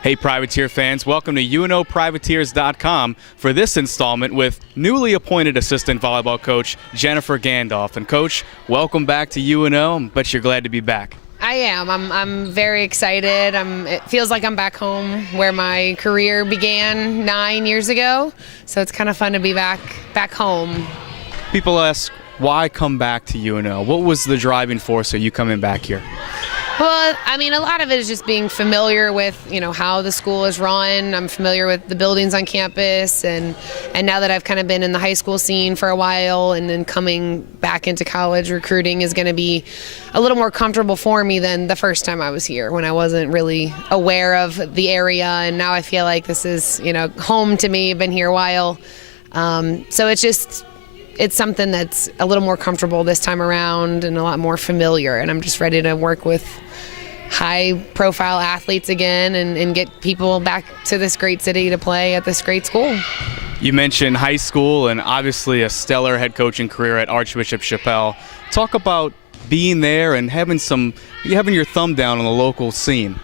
Hey Privateer fans, welcome to UNOprivateers.com for this installment with newly appointed assistant volleyball coach Jennifer Gandolph. And coach, welcome back to UNO. I bet you're glad to be back. I am. I'm very excited. It feels like I'm back home where my career began 9 years ago. So it's kind of fun to be back home. People ask, why come back to UNO? What was the driving force of you coming back here? Well, I mean, a lot of it is just being familiar with, how the school is run. I'm familiar with the buildings on campus, and now that I've kind of been in the high school scene for a while, and then coming back into college, recruiting is going to be a little more comfortable for me than the first time I was here, when I wasn't really aware of the area, and now I feel like this is, home to me. I've been here a while, so it's something that's a little more comfortable this time around and a lot more familiar, and I'm just ready to work with high-profile athletes again and get people back to this great city to play at this great school. You mentioned high school and obviously a stellar head coaching career at Archbishop Chappelle. Talk about being there and having your thumb down on the local scene.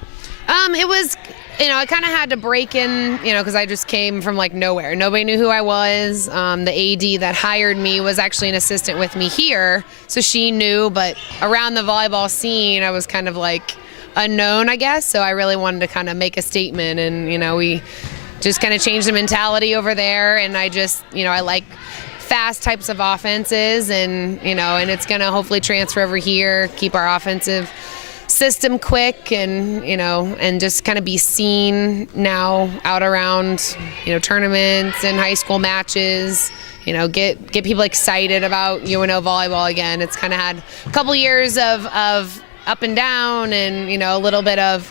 It was, I kind of had to break in, because I just came from nowhere. Nobody knew who I was. The AD that hired me was actually an assistant with me here, so she knew, but around the volleyball scene, I was kind of unknown, I guess, so I really wanted to kind of make a statement, and, we just kind of changed the mentality over there, and I just, I like fast types of offenses, and, and it's going to hopefully transfer over here, keep our offensive system quick, and and just kind of be seen now out around tournaments and high school matches, get people excited about UNO volleyball again. It's kind of had a couple years of up and down, and a little bit of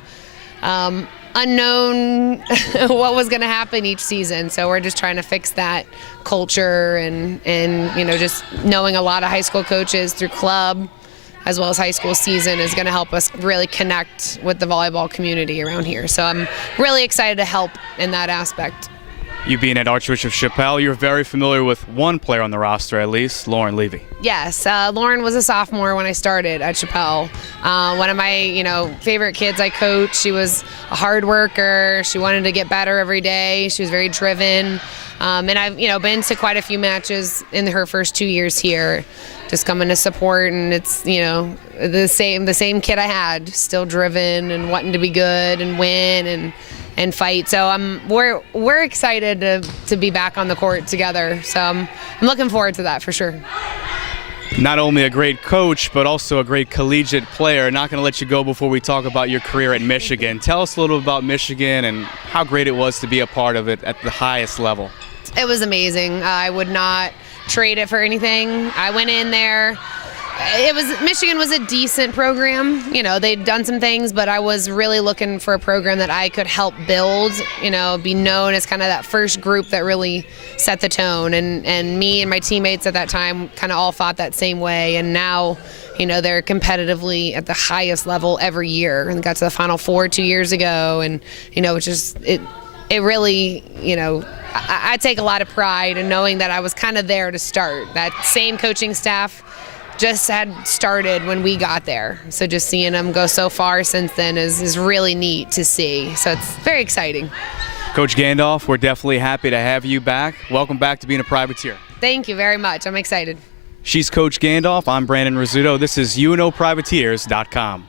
unknown what was going to happen each season, so we're just trying to fix that culture, and just knowing a lot of high school coaches through club as well as high school season is going to help us really connect with the volleyball community around here. So I'm really excited to help in that aspect. You being at Archbishop Chappelle, you're very familiar with one player on the roster at least, Lauren Levy. Yes, Lauren was a sophomore when I started at Chappelle. One of my favorite kids I coached. She was a hard worker. She wanted to get better every day. She was very driven. And I've been to quite a few matches in her first 2 years here, just coming to support, and it's the same kid I had, still driven and wanting to be good and win and fight. So we're excited to be back on the court together. So I'm looking forward to that for sure. Not only a great coach, but also a great collegiate player. Not going to let you go before we talk about your career at Michigan. Tell us a little bit about Michigan and how great it was to be a part of it at the highest level. It was amazing. I would not trade it for anything. I went in there. Michigan was a decent program. They'd done some things, but I was really looking for a program that I could help build, be known as kind of that first group that really set the tone. And me and my teammates at that time kind of all thought that same way. And now, they're competitively at the highest level every year, and got to the Final Four 2 years ago. And, it really, I take a lot of pride in knowing that I was kind of there to start. That same coaching staff just had started when we got there. So just seeing them go so far since then is really neat to see. So it's very exciting. Coach Gandolph, we're definitely happy to have you back. Welcome back to being a Privateer. Thank you very much. I'm excited. She's Coach Gandolph. I'm Brandon Rizzuto. This is UNOprivateers.com.